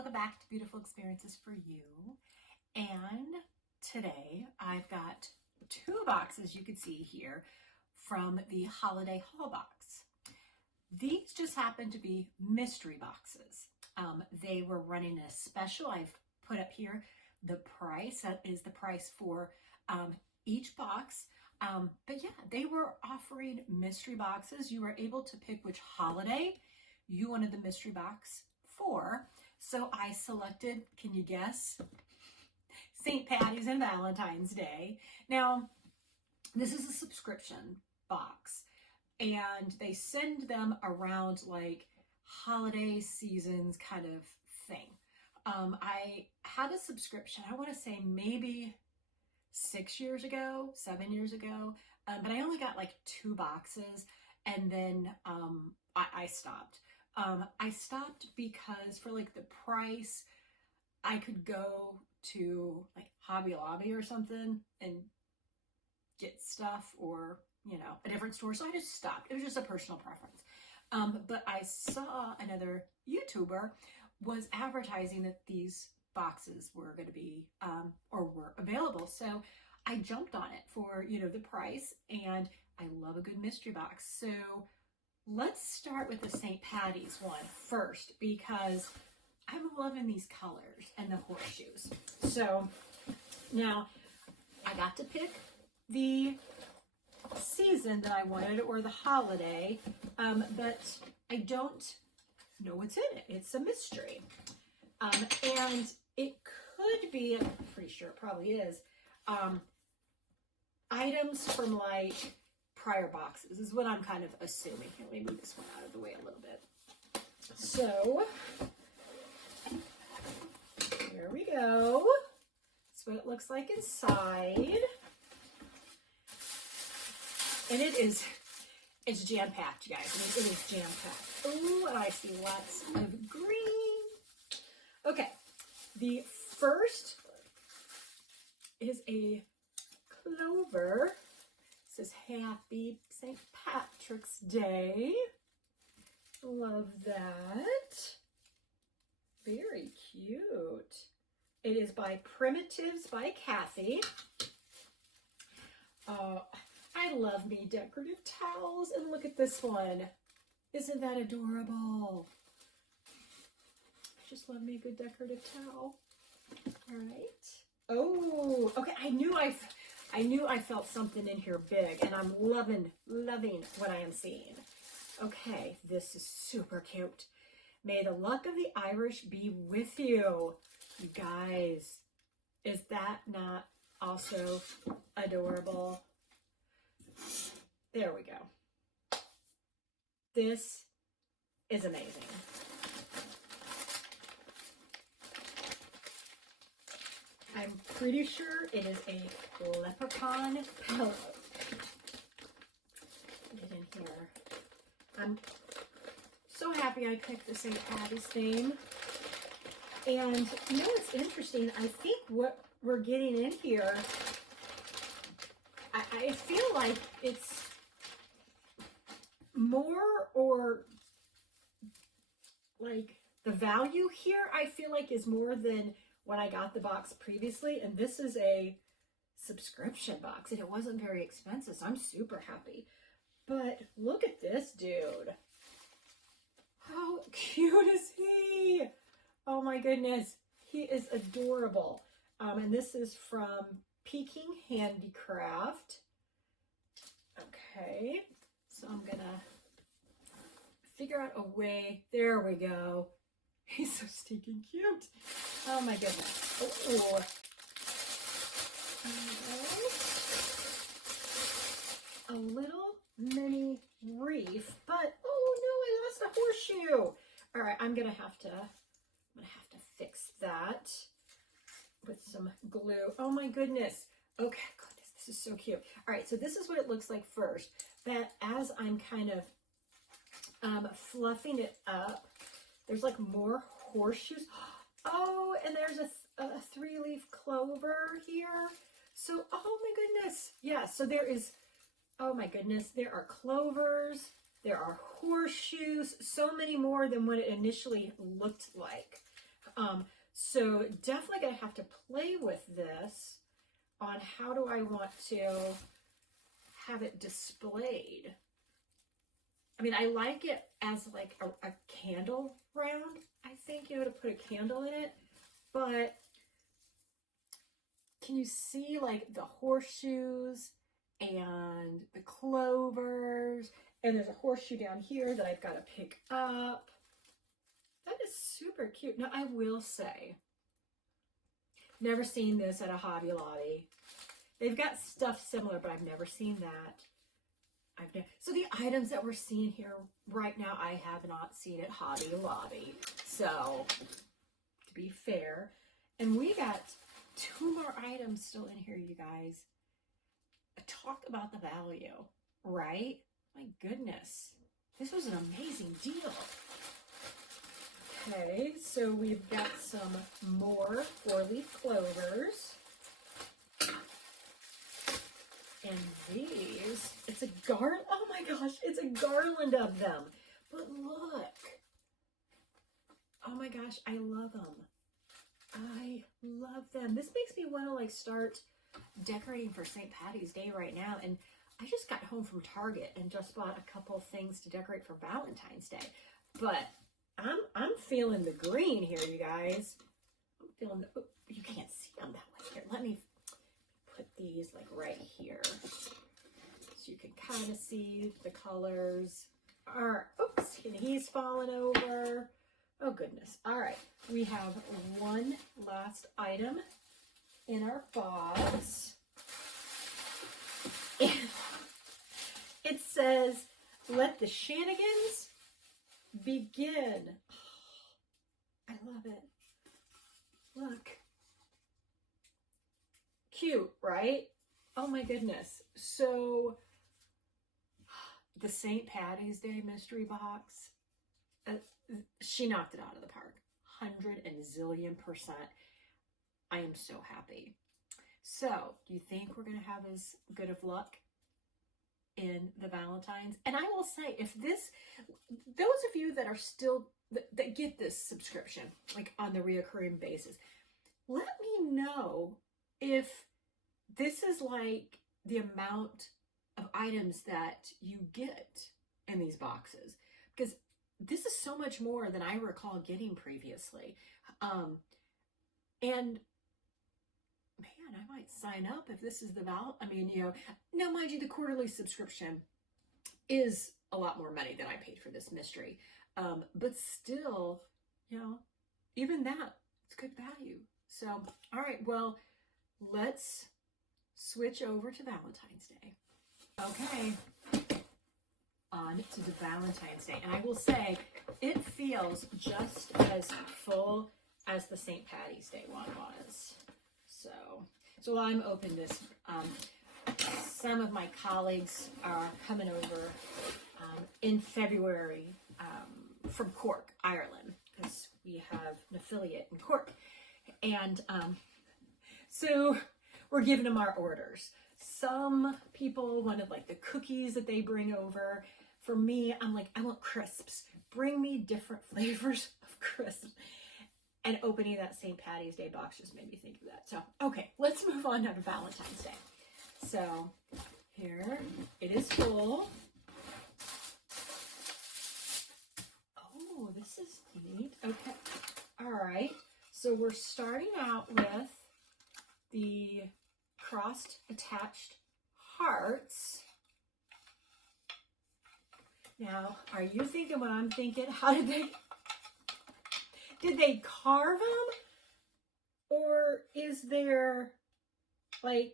welcome back to Beautiful Experiences for You. And today I've got two boxes you can see here from the holiday haul box. These just happen to be mystery boxes. They were running a special. I've put up here the price. That is the price for each box. But yeah, they were offering mystery boxes. You were able to pick which holiday you wanted the mystery box for. So I selected, can you guess? St. Patty's and Valentine's Day. Now, this is a subscription box, and they send them around like holiday seasons kind of thing. I had a subscription, I want to say maybe 7 years ago, but I only got like 2 boxes, and then I stopped. I stopped because for like the price, I could go to like Hobby Lobby or something and get stuff, or, you know, a different store. So I just stopped. It was just a personal preference. But I saw another YouTuber was advertising that these boxes were going to be, or were available. So I jumped on it for, you know, the price, and I love a good mystery box. So let's start with the St. Patty's one first, because I'm loving these colors and the horseshoes. So now I got to pick the season that I wanted, or the holiday, but I don't know what's in it. It's a mystery. And it could be, I'm pretty sure it probably is, items from like prior boxes is what I'm kind of assuming. Here, let me move this one out of the way a little bit. So here we go. That's what it looks like inside. And it's jam-packed, you guys. I mean, it is jam-packed. Oh, and I see lots of green. Okay, the first is a clover. It says Happy St. Patrick's Day. Love that. Very cute. It is by Primitives by Kathy. I love me decorative towels, and look at this one. Isn't that adorable? I just love me a good decorative towel. All right. Oh, okay. I knew I felt something in here big, and I'm loving what I am seeing. Okay, this is super cute. May the luck of the Irish be with you. You guys, is that not also adorable? There we go. This is amazing. I'm pretty sure it is a leprechaun pillow. Get in here. I'm so happy I picked the St. Patty's theme. And you know what's interesting? I think what we're getting in here, I feel like it's more, or like the value here, I feel like is more than when I got the box previously. And this is a subscription box, and it wasn't very expensive, so I'm super happy. But look at this dude. How cute is he? Oh my goodness. He is adorable. And this is from Peking Handicraft. Okay. So I'm gonna figure out a way. There we go. He's so stinking cute. Oh my goodness. Oh. A little mini wreath, but oh no, I lost a horseshoe. All right, I'm gonna have to fix that with some glue. Oh my goodness. Okay, goodness, this is so cute. All right, so this is what it looks like first. But as I'm kind of fluffing it up, there's like more horseshoes. Oh, and there's a 3-leaf clover here. So, oh my goodness. Yeah, so there is, oh my goodness, there are clovers, there are horseshoes, so many more than what it initially looked like. So definitely gonna have to play with this on how do I want to have it displayed. I mean, I like it as like a candle round, I think, you know, to put a candle in it, but can you see like the horseshoes and the clovers? And there's a horseshoe down here that I've got to pick up. That is super cute. Now, I will say, never seen this at a Hobby Lobby. They've got stuff similar, but I've never seen that. So the items that we're seeing here right now, I have not seen at Hobby Lobby. So, to be fair, and we got 2 more items still in here, you guys. Talk about the value, right? My goodness, this was an amazing deal. Okay, so we've got some more 4-leaf clovers. And these, it's a garland, oh my gosh, it's a garland of them. But look, oh my gosh, I love them. I love them. This makes me want to like start decorating for St. Patty's Day right now. And I just got home from Target and just bought a couple things to decorate for Valentine's Day. But I'm feeling the green here, you guys. I'm feeling the, oh, you can't see them that way. Here, let me put these like right here so you can kind of see the colors. All right, oops, and he's falling over. Oh goodness. All right, we have one last item in our box. It says, "Let the shenanigans begin." Oh, I love it. Look. Cute, right? Oh my goodness. So, the St. Patty's Day mystery box, she knocked it out of the park. 100 and zillion%. I am so happy. So, do you think we're going to have as good of luck in the Valentines? And I will say, if this, those of you that are still, that get this subscription, like on the reoccurring basis, let me know if this is like the amount of items that you get in these boxes, because this is so much more than I recall getting previously. And man, I might sign up if this is the I mean, you know, now mind you, the quarterly subscription is a lot more money than I paid for this mystery. But still, you know, even that, it's good value. So, all right, well, let's switch over to Valentine's Day. Okay, on to the Valentine's Day. And I will say, it feels just as full as the St. Patty's Day one was. So while I'm opening this, some of my colleagues are coming over in February from Cork, Ireland, because we have an affiliate in Cork. And so we're giving them our orders. Some people wanted like the cookies that they bring over. For me, I'm like, I want crisps. Bring me different flavors of crisps. And opening that St. Patty's Day box just made me think of that. So, okay, let's move on now to Valentine's Day. So, here, it is full. Oh, this is neat. Okay, all right. So, we're starting out with the crossed attached hearts. Now, are you thinking what I'm thinking? How did they carve them? Or is there like,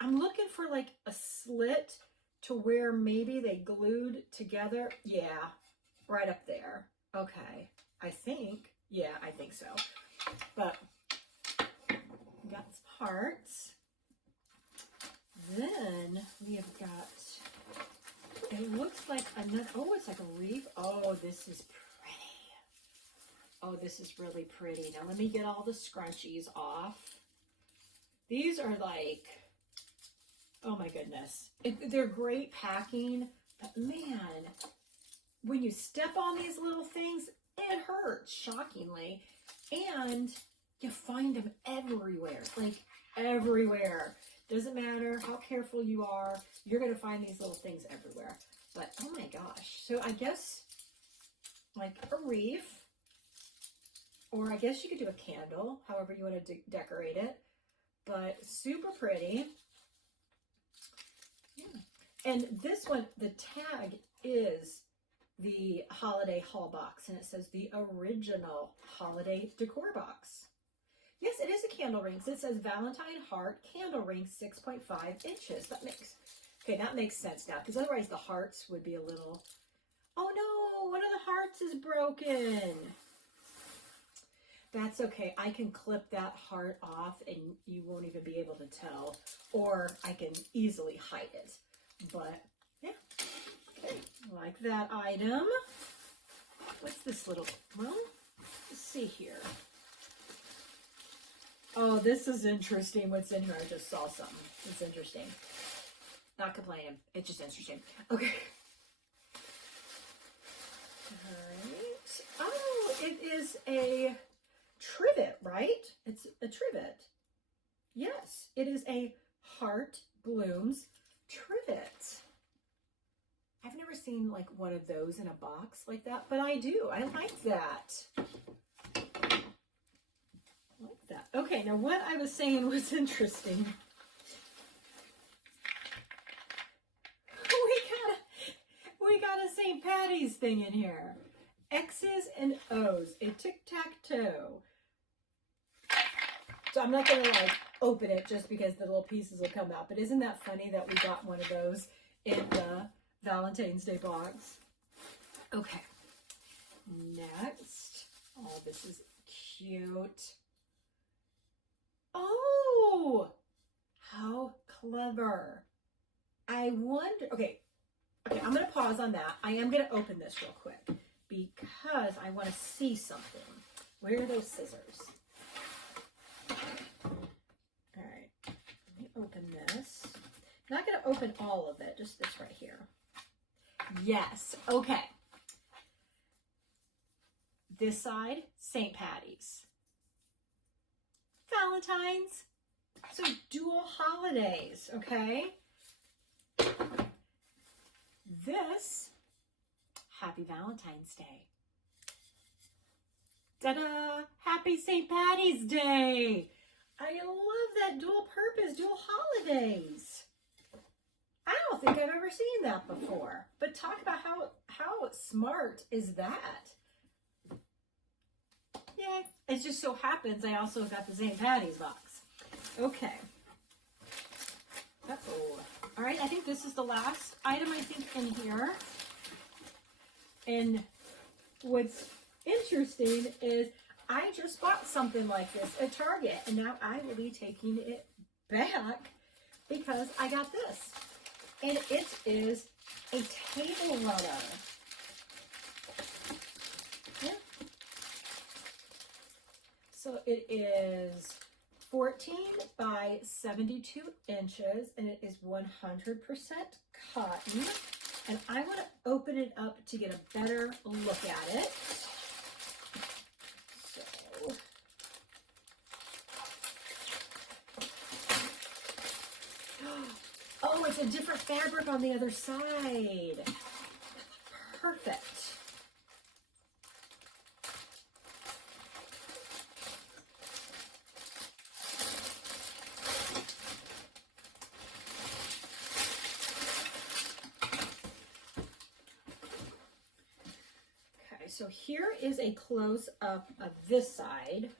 I'm looking for like a slit to where maybe they glued together. Yeah, right up there. Okay, I think, yeah, I think so. But we got some hearts. Then we have got, it looks like another, oh, it's like a wreath. Oh, this is pretty. Oh, this is really pretty. Now let me get all the scrunchies off. These are like, oh my goodness. They're great packing, but man, when you step on these little things, it hurts, shockingly. And you find them everywhere, like everywhere. Doesn't matter how careful you are, you're going to find these little things everywhere. But oh my gosh. So I guess like a wreath, or I guess you could do a candle, however you want to decorate it. But super pretty. Yeah. And this one, the tag is the holiday haul box, and it says the original holiday decor box. Yes, it is a candle ring. So it says Valentine heart candle ring 6.5 inches. That makes sense now, because otherwise the hearts would be a little, oh no, one of the hearts is broken. That's okay. I can clip that heart off and you won't even be able to tell, or I can easily hide it. But yeah, okay, like that item. What's this little, well, let's see here. Oh, this is interesting what's in here. I just saw something. It's interesting. Not complaining. It's just interesting. Okay. All right. Oh, it is a trivet, right? It's a trivet. Yes, it is a Heart Blooms trivet. I've never seen like one of those in a box like that, but I do. I like that. Like that. Okay, now what I was saying was interesting. We got a St. Patty's thing in here. X's and O's, a tic-tac-toe. So I'm not going to like open it just because the little pieces will come out. But isn't that funny that we got one of those in the Valentine's Day box? Okay. Next. Oh, this is cute. Oh, how clever. I wonder, okay, I'm going to pause on that. I am going to open this real quick because I want to see something. Where are those scissors? All right, let me open this. I'm not going to open all of it, just this right here. Yes, okay. This side, St. Patty's. Valentine's. So dual holidays, okay? This, Happy Valentine's Day. Ta-da! Happy St. Patty's Day! I love that dual purpose, dual holidays. I don't think I've ever seen that before. But talk about how smart is that? Yeah, it just so happens I also got the St. Patty's box. Okay. Uh-oh. All right, I think this is the last item I think in here. And what's interesting is I just bought something like this at Target, and now I will be taking it back because I got this. And it is a table runner. Yeah. So it is 14 by 72 inches, and it is 100% cotton. And I want to open it up to get a better look at it. So, oh, it's a different fabric on the other side. Perfect. So here is a close-up of this side.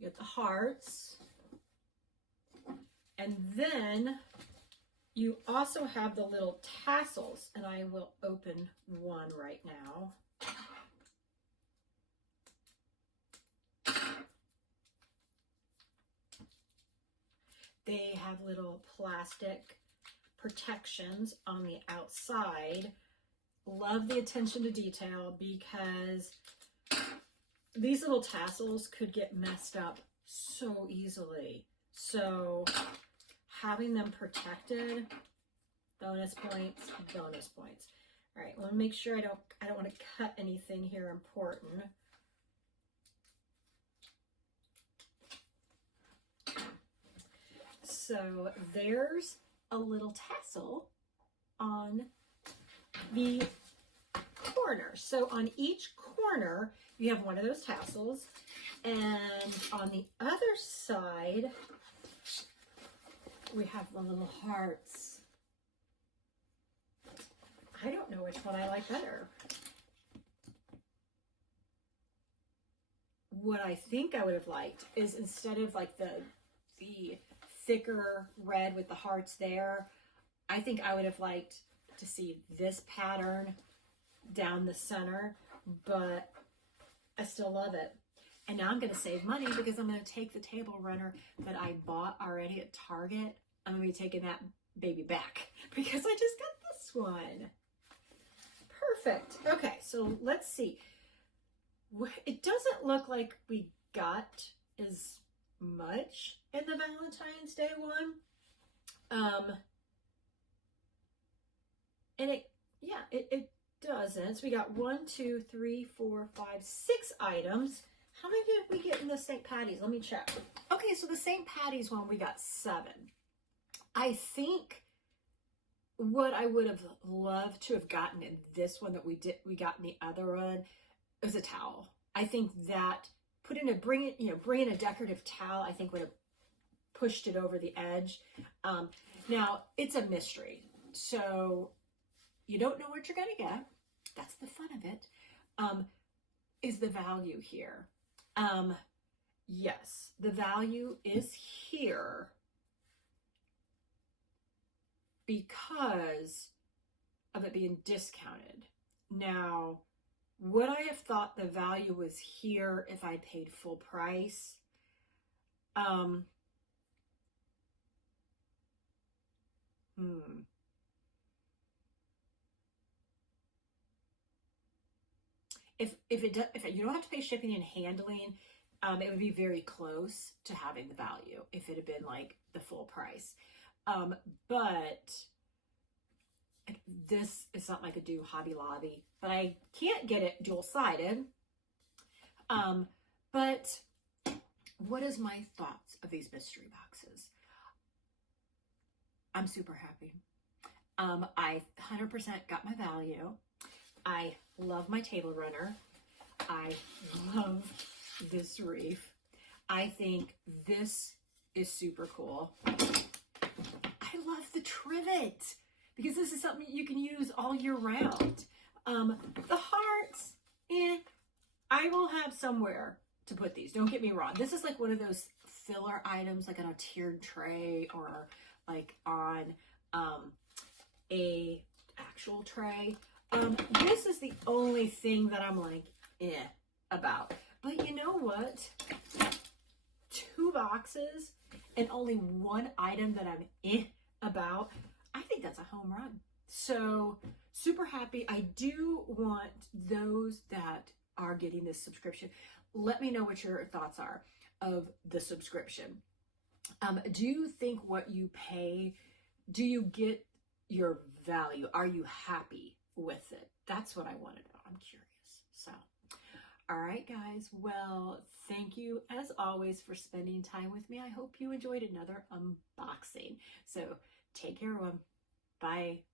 You get the hearts. And then you also have the little tassels, and I will open one right now. They have little plastic protections on the outside. Love the attention to detail because these little tassels could get messed up so easily. So having them protected, bonus points, bonus points. All right, I want to make sure I don't want to cut anything here important. So there's a little tassel on the corner. So on each corner, you have one of those tassels. And on the other side, we have the little hearts. I don't know which one I like better. What I think I would have liked is instead of like the thicker red with the hearts there, I think I would have liked to see this pattern down the center, but I still love it. And now I'm going to save money because I'm going to take the table runner that I bought already at Target. I'm going to be taking that baby back because I just got this one. Perfect. Okay, so let's see. It doesn't look like we got as much in the Valentine's Day one. And it doesn't. So we got 1, 2, 3, 4, 5, 6 items. How many did we get in the St. Patty's? Let me check. Okay, so the St. Patty's one, we got 7. I think what I would have loved to have gotten in this one that we got in the other one is a towel. I think that bring in a decorative towel, I think would have pushed it over the edge. Now it's a mystery, so you don't know what you're going to get. That's the fun of it. Is the value here? Yes, the value is here because of it being discounted. Now, would I have thought the value was here if I paid full price? If you don't have to pay shipping and handling, it would be very close to having the value if it had been like the full price. But this is something I could do Hobby Lobby, but I can't get it dual-sided. But what is my thoughts of these mystery boxes? I'm super happy. I 100% got my value. I love my table runner. I love this wreath. I think this is super cool. I love the trivet because this is something you can use all year round. The hearts, I will have somewhere to put these. Don't get me wrong. This is like one of those filler items, like on a tiered tray or like on a actual tray. This is the only thing that I'm like, about. But you know what? 2 boxes and only 1 item that I'm about. I think that's a home run. So super happy. I do want those that are getting this subscription. Let me know what your thoughts are of the subscription. Do you think what you pay, do you get your value? Are you happy with it? That's what I want to know. I'm curious. So, all right, guys. Well, thank you as always for spending time with me. I hope you enjoyed another unboxing. So take care of them. Bye.